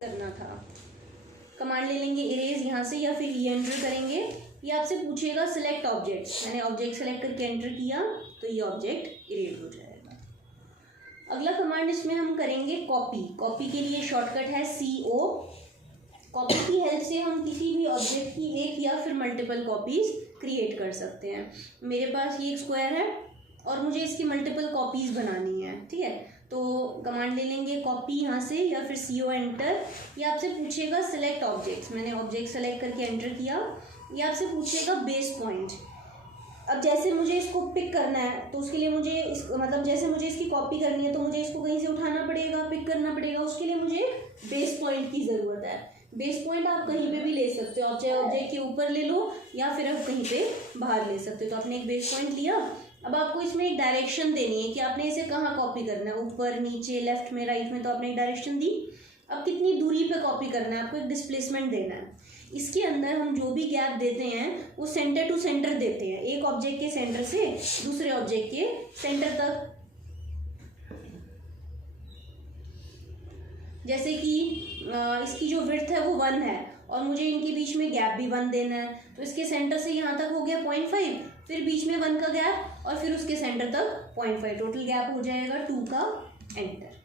करना था। कमांड ले लेंगे इरेज यहाँ से या फिर ये एंटर करेंगे। ये आपसे पूछेगा सिलेक्ट ऑब्जेक्ट, मैंने ऑब्जेक्ट सेलेक्ट करके एंटर किया तो ये ऑब्जेक्ट इरेज हो जाएगा। अगला कमांड इसमें हम करेंगे कॉपी। कॉपी के लिए शॉर्टकट है CO। कॉपी की हेल्प से हम किसी भी ऑब्जेक्ट की एक या फिर मल्टीपल कॉपीज क्रिएट कर सकते हैं। मेरे पास ये एक स्क्वायर है और मुझे इसकी मल्टीपल कॉपीज बनानी है, ठीक है। तो कमांड ले लेंगे कॉपी यहाँ से या फिर CO एंटर। ये आपसे पूछेगा सिलेक्ट ऑब्जेक्ट्स, मैंने ऑब्जेक्ट सेलेक्ट करके एंटर किया। ये आपसे पूछेगा बेस पॉइंट। अब जैसे मुझे इसको पिक करना है तो उसके लिए मुझे जैसे मुझे इसकी कॉपी करनी है तो मुझे इसको कहीं से उठाना पड़ेगा, पिक करना पड़ेगा। उसके लिए मुझे बेस पॉइंट की ज़रूरत है। बेस पॉइंट आप कहीं पे भी ले सकते हो, चाहे ऑब्जेक्ट के ऊपर ले लो या फिर आप कहीं पे बाहर ले सकते हो। तो आपने एक बेस पॉइंट लिया। अब आपको इसमें एक डायरेक्शन देनी है कि आपने इसे कहाँ कॉपी करना है, ऊपर, नीचे, लेफ्ट में, राइट में। तो आपने एक डायरेक्शन दी। अब कितनी दूरी पे कॉपी करना है, आपको एक डिस्प्लेसमेंट देना है। इसके अंदर हम जो भी गैप देते हैं वो सेंटर टू सेंटर देते हैं, एक ऑब्जेक्ट के सेंटर से दूसरे ऑब्जेक्ट के सेंटर तक। जैसे कि इसकी जो विड्थ है वो 1 है और मुझे इनके बीच में गैप भी 1 देना है। तो इसके सेंटर से यहाँ तक हो गया 0.5, फिर बीच में 1 का गैप और फिर उसके सेंटर तक 0.5, टोटल गैप हो जाएगा 2 का। एंटर।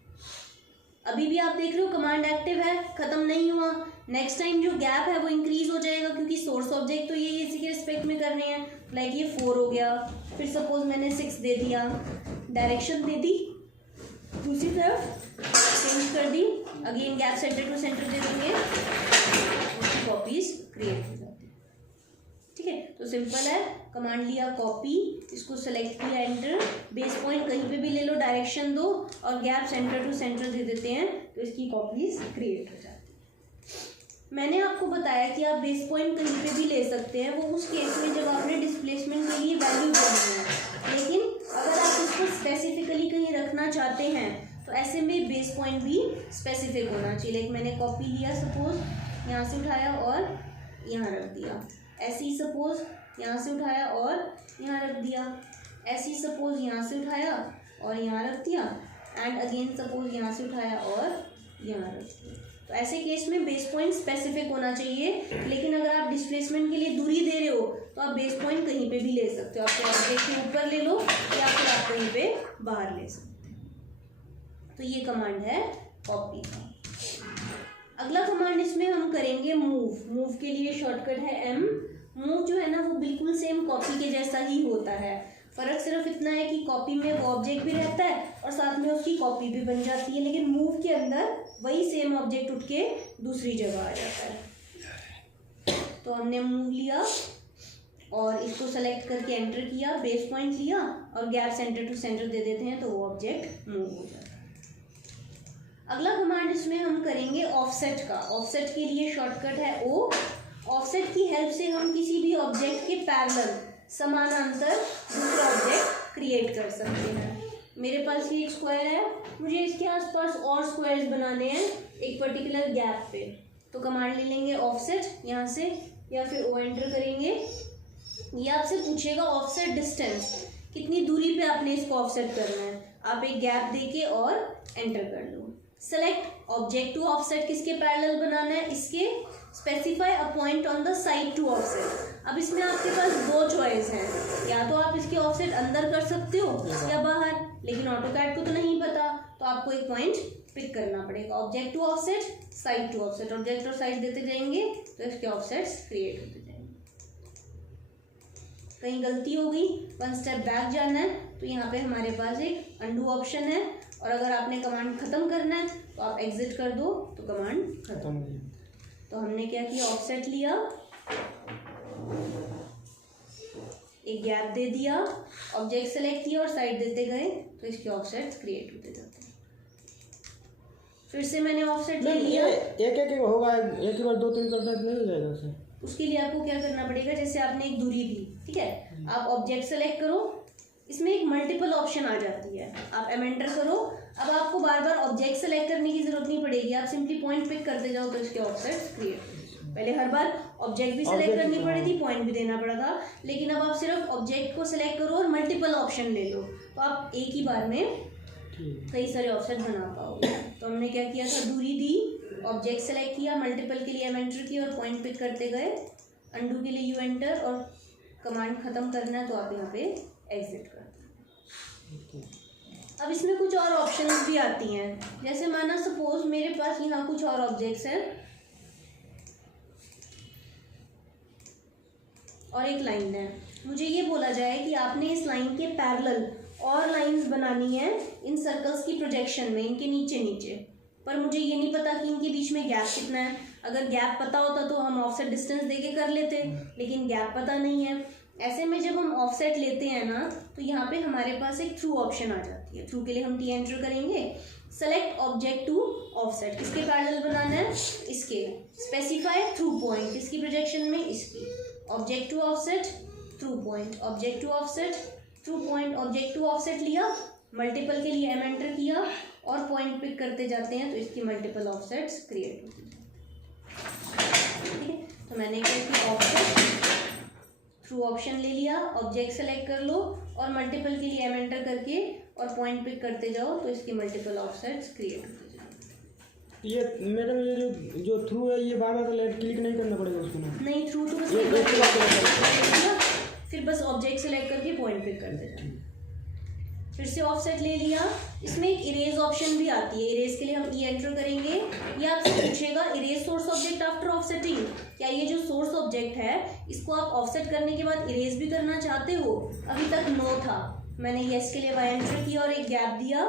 अभी भी आप देख रहे हो कमांड एक्टिव है, खत्म नहीं हुआ। नेक्स्ट टाइम जो गैप है वो इंक्रीज हो जाएगा क्योंकि सोर्स ऑब्जेक्ट तो ये इसी के रिस्पेक्ट में करने हैं। लाइक ये 4 हो गया, फिर सपोज मैंने 6 दे दिया, डायरेक्शन दे दी, दूसरी तरफ चेंज कर दी, again gap centre to centre दे देंगे, कॉपीज क्रिएट हो जाती है। ठीक है, तो सिंपल है। कमांड लिया कॉपी, इसको सेलेक्ट किया एंटर, बेस पॉइंट कहीं पे भी ले लो, डायरेक्शन दो और गैप सेंटर टू सेंटर दे देते हैं तो इसकी कॉपीज क्रिएट हो जाती है। मैंने आपको बताया कि आप बेस पॉइंट कहीं पे भी ले सकते हैं, वो उस केस में जब आपने डिस्प्लेसमेंट के लिए वैल्यू देनी है। लेकिन अगर आप उसको स्पेसिफिकली कहीं रखना चाहते हैं तो ऐसे में बेस पॉइंट भी स्पेसिफिक होना चाहिए। लाइक मैंने कॉपी लिया, सपोज यहाँ से उठाया और यहाँ रख दिया। ऐसे ही सपोज यहाँ से उठाया और यहाँ रख दिया। ऐसे ही सपोज यहाँ से उठाया और यहाँ रख दिया। एंड अगेन सपोज यहाँ से उठाया और यहाँ रख दिया। तो ऐसे केस में बेस पॉइंट स्पेसिफिक होना चाहिए। लेकिन अगर आप डिस्प्लेसमेंट के लिए दूरी दे रहे हो तो आप बेस पॉइंट कहीं पे भी ले सकते हो। आप ऑब्जेक्ट के ऊपर ले लो या फिर आप कहीं पे बाहर ले सकते हो। तो ये कमांड है कॉपी का। अगला कमांड इसमें हम करेंगे मूव। मूव के लिए शॉर्टकट है M। मूव जो है ना वो बिल्कुल सेम कॉपी के जैसा ही होता है। फ़र्क सिर्फ इतना है कि कॉपी में वो ऑब्जेक्ट भी रहता है और साथ में उसकी कॉपी भी बन जाती है, लेकिन मूव के अंदर वही सेम ऑब्जेक्ट उठ के दूसरी जगह आ जाता है। तो हमने मूव लिया और इसको सेलेक्ट करके एंटर किया, बेस पॉइंट लिया और गैप सेंटर टू सेंटर दे देते हैं तो वो ऑब्जेक्ट मूव हो जाता है। अगला कमांड इसमें हम करेंगे ऑफसेट का। ऑफसेट के लिए शॉर्टकट है O। ऑफसेट की हेल्प से हम किसी भी ऑब्जेक्ट के पैरेलल, समानांतर दूसरा ऑब्जेक्ट क्रिएट कर सकते हैं। मेरे पास ये एक स्क्वायर है, मुझे इसके आसपास और स्क्वायर्स बनाने हैं एक पर्टिकुलर गैप पे। तो कमांड ले लेंगे ऑफसेट यहाँ से या फिर O एंटर करेंगे। ये आपसे पूछेगा ऑफसेट डिस्टेंस, कितनी दूरी पे आपने इसको ऑफसेट करना है। आप एक गैप देके और एंटर कर लो। सेलेक्ट ऑब्जेक्ट टू ऑफसेट, किसके पैरेलल बनाना है, इसके। Specify a point on the side to offset. अब इसमें आपके पास 2 चॉइस हैं, या तो आप इसके ऑफसेट अंदर कर सकते हो या बाहर, लेकिन ऑटोकैड को तो नहीं पता तो आपको एक पॉइंट पिक करना पड़ेगा। Object to offset, side to offset, object और साइड देते जाएंगे तो इसके ऑफसेट्स क्रिएट होते जाएंगे। कहीं गलती हो गई, 1 स्टेप बैक जाना है तो यहाँ पे हमारे पास एक अंडू ऑप्शन है, और अगर आपने कमांड खत्म करना है तो आप एग्जिट कर दो तो कमांड खत्म। तो हमने क्या किया, ऑफसेट लिया, एक गैप दे दिया, ऑब्जेक्ट सेलेक्ट किया और साइड देते गए तो इसके ऑफसेट्स क्रिएट होते जाते हैं। फिर से मैंने ऑफसेट ले लिया। एक होगा, एक ही बार 2-3 करना नहीं हो जाएगा उसे। उसके लिए आपको क्या करना पड़ेगा, जैसे आपने एक दूरी दी, ठीक है, आप ऑब्जेक्ट सेलेक्ट करो, इसमें एक मल्टीपल ऑप्शन आ जाती है, आप M एंटर करो। अब आपको बार बार ऑब्जेक्ट सेलेक्ट करने की जरूरत नहीं पड़ेगी, आप सिंपली पॉइंट पिक करते जाओ तो इसके ऑफसेट्स क्रिएट हो जाएंगे। पहले हर बार ऑब्जेक्ट भी सेलेक्ट करनी पड़ी थी, पॉइंट भी देना पड़ा था, लेकिन अब आप सिर्फ ऑब्जेक्ट को सेलेक्ट करो और मल्टीपल ऑप्शन ले लो तो आप एक ही बार में कई सारे ऑफसेट बना पाओगे। तो हमने क्या किया था, दूरी दी, ऑब्जेक्ट सेलेक्ट किया, मल्टीपल के लिए एम एंटर किया और पॉइंट पिक करते गए, अंडू के लिए यू एंटर, और कमांड ख़त्म करना है तो आप यहाँ पे एग्जिट कर दें। अब इसमें कुछ और ऑप्शंस भी आती हैं, जैसे माना सपोज मेरे पास यहाँ कुछ और ऑब्जेक्ट्स हैं और एक लाइन है, मुझे ये बोला जाए कि आपने इस लाइन के पैरेलल और लाइंस बनानी है इन सर्कल्स की प्रोजेक्शन में, इनके नीचे नीचे, पर मुझे ये नहीं पता कि इनके बीच में गैप कितना है। अगर गैप पता होता तो हम ऑफसेट डिस्टेंस देके कर लेते, लेकिन गैप पता नहीं है। ऐसे में जब हम ऑफसेट लेते हैं ना तो यहाँ पे हमारे पास एक थ्रू ऑप्शन आ जाती है। थ्रू के लिए हम टी एंटर करेंगे, सेलेक्ट ऑब्जेक्ट टू ऑफसेट, किसके पैरेलल बनाना है, इसके, स्पेसिफाई थ्रू पॉइंट, किसकी प्रोजेक्शन में, इसकी, object to offset through point, object to offset through point, object to offset लिया, मल्टीपल के लिए एम एंटर किया और पॉइंट पिक करते जाते हैं तो इसकी मल्टीपल ऑफसेट्स क्रिएट होती हैं। ठीक है, तो मैंने क्या ऑफसेट थ्रू ऑप्शन ले लिया, ऑब्जेक्ट सेलेक्ट कर लो और मल्टीपल के लिए एम एंटर करके और पॉइंट पिक करते जाओ तो इसकी मल्टीपल ऑफसेट्स क्रिएट होती जाएंगी। ये मैडम ये जो थ्रू है ये बार बार क्लिक नहीं करना पड़ेगा उसको ना? नहीं, थ्रू तो बस फिर बस ऑब्जेक्ट सेलेक्ट करके पॉइंट पिक करते जाओ। फिर से ऑफसेट ले लिया, इसमें एक इरेज ऑप्शन भी आती है, इरेज के लिए हम ई एंटर करेंगे। ये आपसे पूछेगा erase source object after offsetting, क्या ये जो सोर्स ऑब्जेक्ट है इसको आप ऑफसेट करने के बाद इरेज भी करना चाहते हो? अभी तक नो था, मैंने येस के लिए वाई एंटर किया और एक गैप दिया।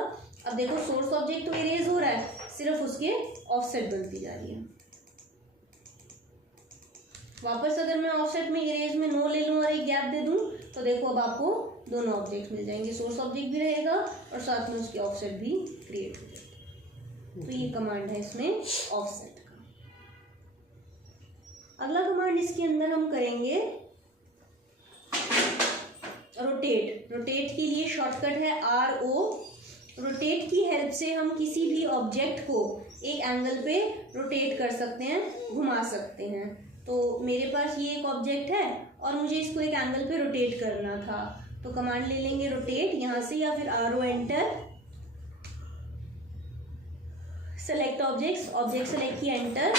अब देखो सोर्स ऑब्जेक्ट तो इरेज हो रहा है, सिर्फ उसके ऑफसेट बनती जा रही है। वापस अगर मैं ऑफसेट में इरेज में नो ले लूँ और एक गैप दे दूँ तो देखो अब आपको दोनों ऑब्जेक्ट्स मिल जाएंगे, सोर्स ऑब्जेक्ट भी रहेगा और साथ में उसकी ऑफसेट भी क्रिएट हो जाएगी। तो ये कमांड है इसमें ऑफसेट का। अगला कमांड इसके अंदर हम करेंगे रोटेट। रोटेट के लिए शॉर्टकट है RO। रोटेट की हेल्प से हम किसी भी ऑब्जेक्ट को एक एंगल पे रोटेट कर सकते हैं, घुमा सकते हैं। तो मेरे पास ये एक ऑब्जेक्ट है और मुझे इसको एक एंगल पे रोटेट करना था, तो कमांड ले लेंगे रोटेट यहाँ से या फिर RO enter, select objects, object select किया एंटर,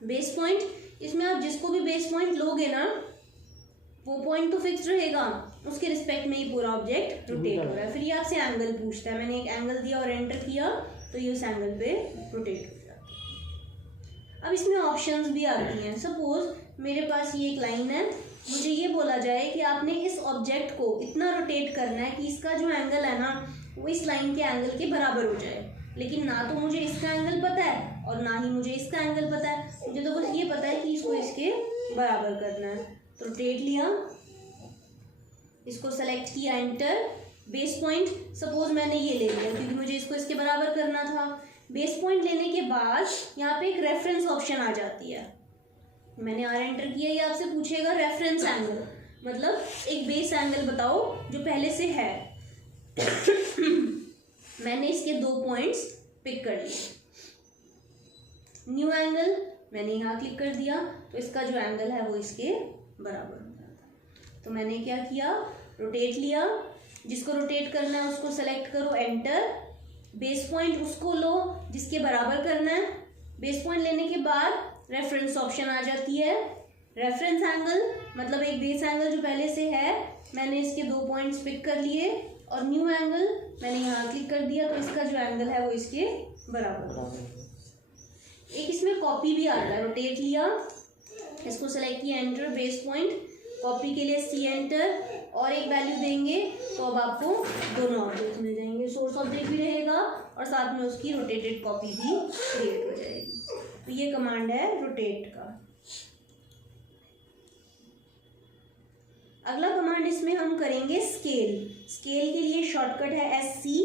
बेस पॉइंट, इसमें आप जिसको भी बेस पॉइंट लोगे ना वो पॉइंट तो फिक्स रहेगा, उसके रिस्पेक्ट में ही पूरा ऑब्जेक्ट रोटेट हो रहा है। फिर ये आपसे एंगल पूछता है, मैंने एक एंगल दिया और एंटर किया तो ये उस एंगल पे रोटेट हो जाता है। अब इसमें ऑप्शंस भी आती हैं। सपोज मेरे पास ये एक लाइन है, मुझे ये बोला जाए कि आपने इस ऑब्जेक्ट को इतना रोटेट करना है कि इसका जो एंगल है ना वो इस लाइन के एंगल के बराबर हो जाए, लेकिन ना तो मुझे इसका एंगल पता है और ना ही मुझे इसका एंगल पता है, मुझे तो बस ये पता है कि इसको इसके बराबर करना है। तो रोटेट लिया, इसको सेलेक्ट किया एंटर, बेस पॉइंट सपोज मैंने ये ले लिया क्योंकि मुझे इसको इसके बराबर करना था। बेस पॉइंट लेने के बाद यहाँ पे एक रेफरेंस ऑप्शन आ जाती है, मैंने R एंटर किया। ये आपसे पूछेगा रेफरेंस एंगल, मतलब एक बेस एंगल बताओ जो पहले से है। मैंने इसके 2 पॉइंट्स पिक कर लिए। न्यू एंगल मैंने यहाँ क्लिक कर दिया तो इसका जो एंगल है वो इसके बराबर हो जाता है। तो मैंने क्या किया, रोटेट लिया, जिसको रोटेट करना है उसको सेलेक्ट करो एंटर, बेस पॉइंट उसको लो जिसके बराबर करना है। बेस पॉइंट लेने के बाद रेफरेंस ऑप्शन आ जाती है। रेफरेंस एंगल मतलब एक बेस एंगल जो पहले से है, मैंने इसके 2 पॉइंट्स पिक कर लिए और न्यू एंगल मैंने यहाँ क्लिक कर दिया तो इसका जो एंगल है वो इसके बराबर। एक इसमें कॉपी भी आता है, रोटेट लिया, इसको सेलेक्ट किया एंटर, बेस पॉइंट, कॉपी के लिए C एंटर और एक वैल्यू देंगे तो अब आपको दोनों ऑब्जेक्ट मिल जाएंगे, सोर्स ऑब्जेक्ट भी रहेगा और साथ में उसकी रोटेटेड कॉपी भी क्रिएट हो जाएगी। तो ये कमांड है रोटेट का। अगला कमांड इसमें हम करेंगे स्केल। स्केल के लिए शॉर्टकट है SC।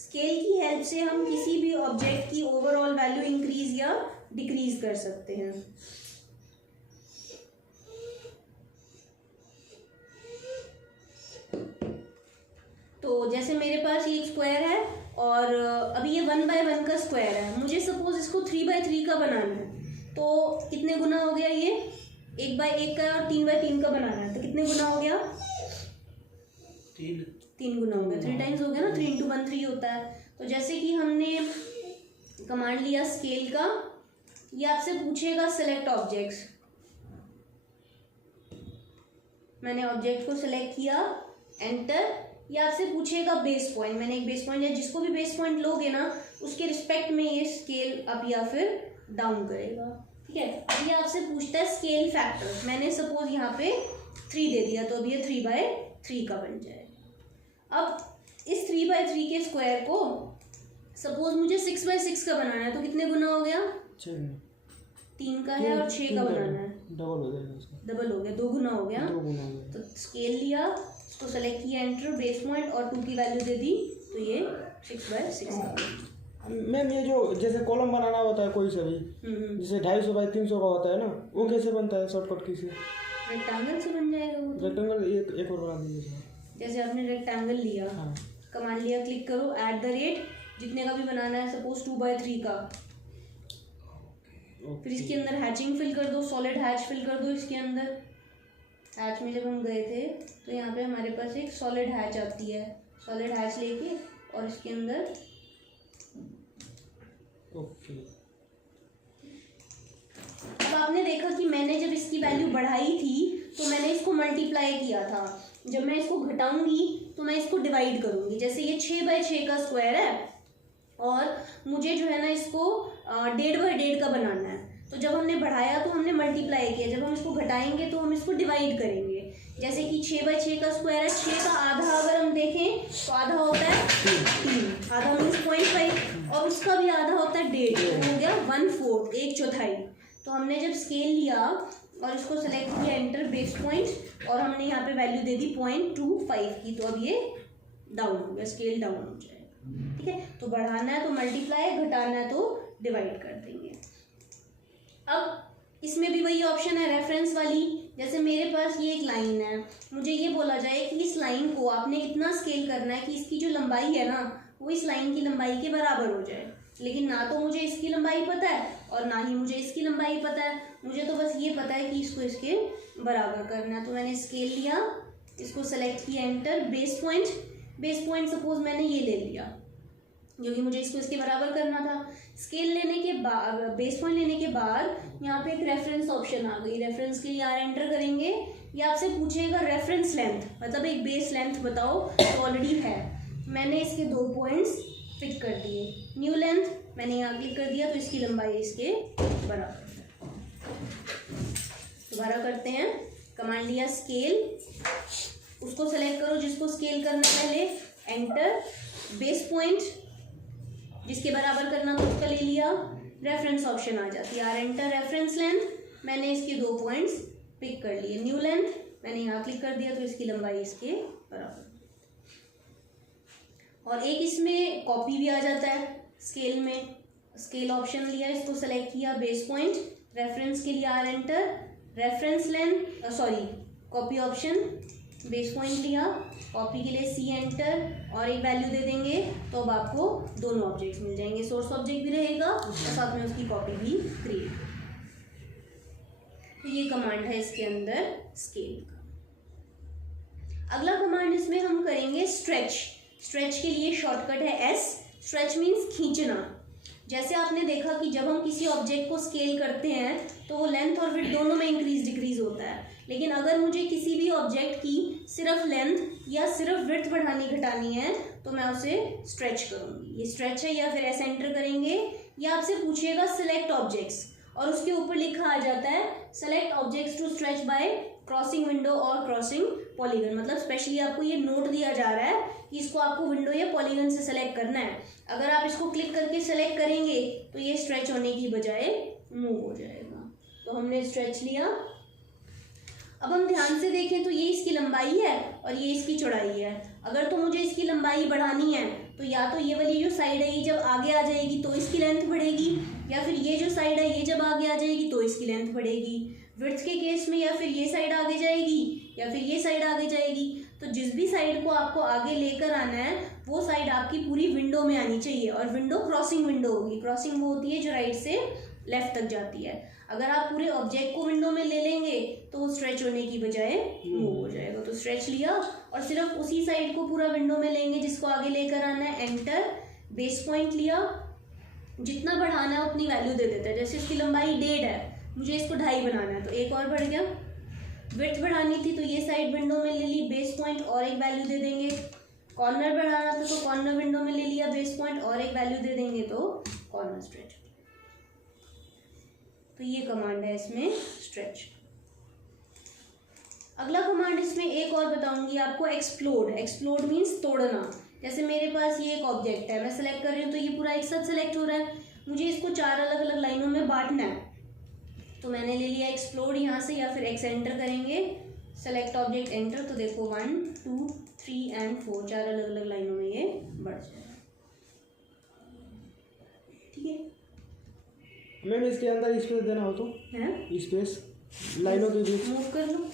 स्केल की हेल्प से हम किसी भी ऑब्जेक्ट की ओवरऑल वैल्यू इंक्रीज या डिक्रीज कर सकते हैं। तो जैसे मेरे पास ये एक स्क्वायर है और अभी ये 1/1 का स्क्वायर है, मुझे सपोज इसको 3/3 का बनाना है, तो कितने गुना हो गया, ये 1/1 का और 3/3 का बनाना है तो कितने गुना हो गया, 3 गुना हो गया, 3 टाइम्स हो गया ना, 3 × 1 3 होता है। तो जैसे कि हमने कमांड लिया स्केल का ये आपसे पूछेगा सिलेक्ट ऑब्जेक्ट्स। मैंने ऑब्जेक्ट को सिलेक्ट किया, एंटर। ये आपसे पूछेगा बेस पॉइंट। मैंने एक बेस पॉइंट, या जिसको भी बेस पॉइंट लोगे ना उसके रिस्पेक्ट में ये स्केल अप या फिर डाउन करेगा, ठीक है। ये आपसे पूछता है स्केल फैक्टर। मैंने सपोज यहाँ पे 3 दे दिया, तो अब ये 3/3 का बन जाएगा। अब इस 3/3 के स्क्वायर को सपोज मुझे 6/6 का बनाना है, तो कितने गुना हो गया? 3 का है और 6 का बनाना है, डबल हो जाएगा उसका। डबल हो गया, 2 गुना हो गया। 2 गुना हो गया। तो स्केल लिया, उसको सेलेक्ट किया, एंटर, बेस पॉइंट और 2 की वैल्यू दे दी, तो ये 6/6 का। मैम ये जो जैसे कॉलम बनाना होता है कोई से भी, जैसे 250/300 का होता है ना, वो कैसे बनता है शॉर्टकट की से? रेक्टेंगल से बन जाएगा वो। रेक्टेंगल एक और बना दीजिए। जैसे आपने रेक्टेंगल लिया, हाँ, कमांड लिया, क्लिक करो, @ जितने का भी बनाना है, सपोज 2/3 का। फिर इसके अंदर हैचिंग फिल कर दो, सॉलिड हैच फिल कर दो इसके अंदर। हैच में जब हम गए थे तो यहाँ पे हमारे पास एक सॉलिड हैच आती है, सॉलिड हैच लेके और इसके अंदर ओके। अब आपने देखा कि मैंने जब इसकी वैल्यू बढ़ाई थी तो मैंने इसको मल्टीप्लाई किया था। जब मैं इसको घटाऊंगी तो मैं इसको डिवाइड करूंगी। जैसे ये 6/6 का स्क्वायर है और मुझे जो है ना इसको 1.5/1.5 का बनाना है, तो जब हमने बढ़ाया तो हमने मल्टीप्लाई किया, जब हम इसको घटाएंगे तो हम इसको डिवाइड करेंगे। जैसे कि 6/6 का स्क्वायर है, 6 का आधा अगर हम देखें तो आधा होता है 3, आधा मीन्स 0.5, और उसका भी आधा होता है 1.5, हो गया 1/4, 1/4। तो हमने जब स्केल लिया और इसको सेलेक्ट किया, एंटर, बेस पॉइंट, और हमने यहाँ पे वैल्यू दे दी 0.25 की, तो अब ये डाउन हो गया, स्केल डाउन हो जाएगा, ठीक है। तो बढ़ाना है तो मल्टीप्लाई, घटाना है तो डिवाइड कर देंगे। अब इसमें भी वही ऑप्शन है रेफरेंस वाली। जैसे मेरे पास ये एक लाइन है, मुझे ये बोला जाए कि इस लाइन को आपने इतना स्केल करना है कि इसकी जो लंबाई है ना वो इस लाइन की लंबाई के बराबर हो जाए, लेकिन ना तो मुझे इसकी लंबाई पता है और ना ही मुझे इसकी लंबाई पता है। मुझे तो बस ये पता है कि इसको इसके बराबर करना है। तो मैंने स्केल लिया, इसको सेलेक्ट किया, एंटर, बेस पॉइंट सपोज मैंने ये ले लिया क्योंकि मुझे इसको इसके बराबर करना था। स्केल लेने के बाद, बेस पॉइंट लेने के बाद यहाँ पे एक रेफरेंस ऑप्शन आ गई। रेफरेंस के लिए यार एंटर करेंगे, ये आपसे पूछेगा रेफरेंस लेंथ, मतलब एक बेस लेंथ बताओ, तो ऑलरेडी है। मैंने इसके 2 पॉइंट्स पिक कर दिए। न्यू लेंथ मैंने यहाँ क्लिक कर दिया, तो इसकी लंबाई इसके बराबर है। दोबारा करते हैं, कमांड लिया, स्केल, उसको सेलेक्ट करो जिसको स्केल करना पहले, एंटर, बेस पॉइंट जिसके बराबर करना तो उसका ले लिया, रेफरेंस ऑप्शन आ जाती है, एंटर, रेफरेंस लेंथ मैंने इसके 2 पॉइंट्स पिक कर लिए। न्यू लेंथ मैंने यहाँ क्लिक कर दिया, तो इसकी लंबाई इसके बराबर। और एक इसमें कॉपी भी आ जाता है स्केल में। स्केल ऑप्शन लिया, इसको सेलेक्ट किया, बेस पॉइंट, रेफरेंस के लिए enter, reference length, sorry copy option, base point लिया, कॉपी के लिए C एंटर और एक वैल्यू दे देंगे, तो अब आपको दोनों ऑब्जेक्ट्स मिल जाएंगे। सोर्स ऑब्जेक्ट भी रहेगा और साथ में उसकी कॉपी भी क्रिएट। तो ये कमांड है इसके अंदर स्केल का। अगला कमांड इसमें हम करेंगे स्ट्रेच। स्ट्रेच के लिए शॉर्टकट है S। स्ट्रेच मीन्स खींचना। जैसे आपने देखा कि जब हम किसी ऑब्जेक्ट को स्केल करते हैं तो वो लेंथ और विड्थ दोनों में इंक्रीज डिक्रीज होता है, लेकिन अगर मुझे किसी भी ऑब्जेक्ट की सिर्फ लेंथ या सिर्फ विड्थ बढ़ानी घटानी है तो मैं उसे स्ट्रेच करूँगी। ये स्ट्रेच है, या फिर ऐसे एंटर करेंगे। ये आपसे पूछेगा सिलेक्ट ऑब्जेक्ट्स और उसके ऊपर लिखा आ जाता है select objects to stretch by crossing window और क्रॉसिंग पॉलीगन। मतलब स्पेशली आपको ये नोट दिया जा रहा है कि इसको आपको विंडो या पॉलीगन से सेलेक्ट करना है। अगर आप इसको क्लिक करके सेलेक्ट करेंगे तो ये स्ट्रेच होने की बजाय मूव हो जाएगा। तो हमने स्ट्रेच लिया। अब हम ध्यान से देखें तो ये इसकी लंबाई है और ये इसकी चौड़ाई है। अगर तो मुझे इसकी लंबाई बढ़ानी है तो या तो ये वाली जो साइड है ये जब आगे आ जाएगी तो इसकी लेंथ बढ़ेगी, या फिर ये जो साइड है ये जब आगे आ जाएगी तो इसकी लेंथ बढ़ेगी। विड्थ के केस में या फिर ये साइड आगे जाएगी या फिर ये साइड आगे जाएगी। तो जिस भी साइड को आपको आगे लेकर आना है वो साइड आपकी पूरी विंडो में आनी चाहिए, और विंडो क्रॉसिंग विंडो होगी। क्रॉसिंग वो होती है जो राइट से लेफ्ट तक जाती है। अगर आप पूरे ऑब्जेक्ट को विंडो में ले लेंगे तो वो स्ट्रेच होने की बजाय मूव हो जाएगा। तो स्ट्रेच लिया और सिर्फ उसी साइड को पूरा विंडो में लेंगे जिसको आगे लेकर आना है, एंटर, बेस पॉइंट लिया, जितना बढ़ाना है उतनी वैल्यू दे देता है। जैसे इसकी लंबाई 1.5 है, मुझे इसको 2.5 बनाना है तो एक और बढ़ गया। विड्थ बढ़ानी थी तो ये साइड विंडो में ले ली, बेस पॉइंट और एक वैल्यू दे देंगे। कॉर्नर बढ़ाना था तो कॉर्नर विंडो में ले लिया, बेस पॉइंट और एक वैल्यू दे देंगे तो कॉर्नर स्ट्रेच। तो ये कमांड है इसमें स्ट्रेच। अगला कमांड इसमें एक और बताऊंगी आपको, एक्सप्लोड। एक्सप्लोड मीन्स तोड़ना। जैसे मेरे पास ये एक ऑब्जेक्ट है, मैं सेलेक्ट कर रही हूँ तो ये पूरा एक साथ सेलेक्ट हो रहा है, मुझे इसको 4 अलग अलग लाइनों में बांटना है तो मैंने ले लिया एक्सप्लोड यहाँ से, या फिर एक्स एंटर करेंगे, सेलेक्ट ऑब्जेक्ट एंटर, तो देखो 1 2 3 एंड 4 4 अलग अलग लाइनों में ये बढ़ जाएगा। ठीक है मैम इसके अंदर स्पेस देना हो तो है, स्पेस लाइनों के बीच मूव कर लो।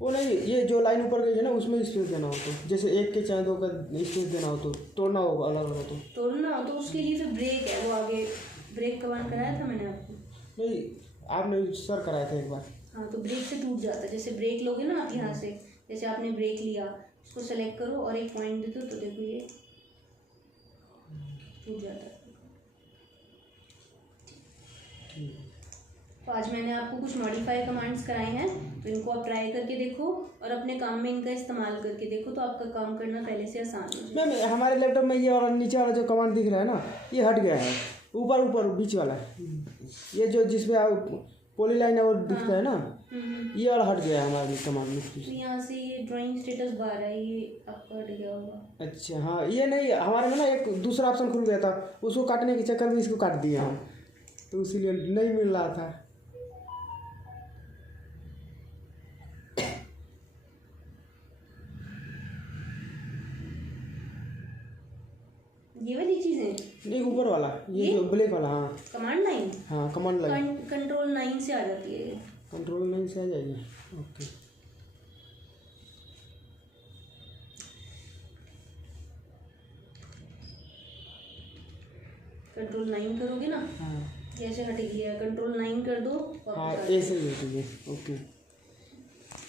वो नहीं, ये जो लाइन ऊपर गई है ना उसमें स्पेस देना हो तो, जैसे 1 के चाहे 2 का स्पेस देना हो तो, तोड़ना होगा अलग अलग तो तोड़ना हो तो उसके लिए फिर ब्रेक है, वो आगे ब्रेक कमांड कराया था मैंने आपको। नहीं, आपने सर कराया था एक बार। हाँ तो ब्रेक से टूट जाता है। जैसे ब्रेक लोगे ना आप यहाँ से, जैसे आपने ब्रेक लिया, इसको सेलेक्ट करो और एक पॉइंट दे दो तो देखो ये टूट जाता है। तो आज मैंने आपको कुछ मॉडिफाई कमांड्स कराए हैं, तो इनको आप ट्राई करके देखो और अपने काम में इनका इस्तेमाल करके देखो, तो आपका काम करना पहले से आसान हो जाए। मैम हमारे लैपटॉप में ये और नीचे वाला जो कमांड दिख रहा है ना, ये हट गया है, ऊपर ऊपर बीच वाला ये जो जिसमें पॉली लाइन है वो दिखता है ना, ये और हट गया है हमारे कमांड में। तो यहाँ से ये ड्राइंग स्टेटस बार है, ये आपका हट गया होगा। अच्छा हाँ, ये नहीं, हमारे में ना एक दूसरा ऑप्शन खुल गया था, उसको काटने के चक्कर में इसको काट दिया हम, तो इसीलिए नहीं मिल रहा था। ये वाली चीजें नहीं, ऊपर वाला ये जो ब्लैक वाला, हाँ कमांड लाइन, हाँ कमांड लाइन कंट्रोल 9 से आ जाती है ये। कंट्रोल 9 से आ जाएगी, ओके। कंट्रोल 9 करोगे ना, हाँ जैसे हट गया, कंट्रोल 9 कर दो। हाँ ऐसे ही होती है, ओके।